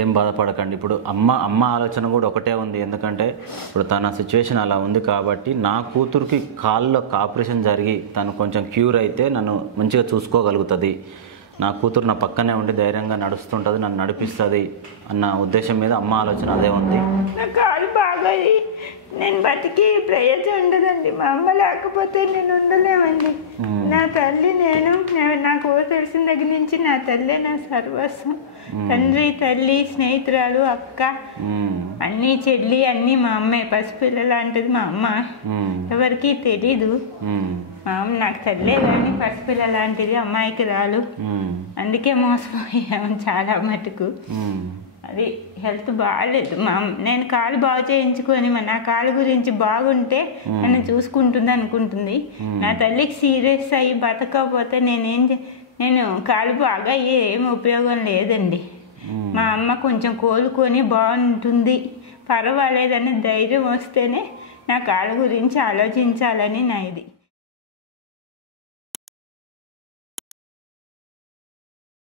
ఏం బాధపడకండి. ఇప్పుడు అమ్మ ఆలోచన కూడా ఒకటే ఉంది. ఎందుకంటే ఇప్పుడు తన సిచ్యువేషన్ అలా ఉంది కాబట్టి నా కూతురికి కాళ్ళలో ఆపరేషన్ జరిగి తను కొంచెం క్యూర్ అయితే నన్ను మంచిగా చూసుకోగలుగుతుంది, నా కూతురు నా పక్కనే ఉండి ధైర్యంగా నడుస్తుంటుంది, నన్ను నడిపిస్తుంది అన్న ఉద్దేశం మీద అమ్మ ఆలోచన అదే ఉంది. నా కాలు బాగోయి నేను బతికి ప్రయోజనం ఉండదండి. మా అమ్మ లేకపోతే నేను ఉండలేమండి. నా తల్లి నాకు తెలిసిన దగ్గర నుంచి నా తల్లి నా సర్వస్వం. తండ్రి, తల్లి, స్నేహితురాలు, అక్క, అన్నీ చెల్లి అన్నీ మా అమ్మే. పసిపిల్ల లాంటిది మా అమ్మ. ఎవరికి తెలీదు. మా అమ్మ నాకు తల్లే కానీ పసిపిల్ల లాంటిది, అమ్మాయికి రాలు. అందుకే మోసపోయాము చాలా మటుకు. అది హెల్త్ బాగాలేదు. నేను కాలు బాగు చేయించుకొని నా కాలు గురించి బాగుంటే నన్ను చూసుకుంటుంది అనుకుంటుంది. నా తల్లికి సీరియస్ అయ్యి బతకపోతే నేను కాలు బాగా ఏం ఉపయోగం లేదండి. మా అమ్మ కొంచెం కోలుకొని బాగుంటుంది, పర్వాలేదని ధైర్యం వస్తేనే నా కాలు గురించి ఆలోచించాలని నా ఇది.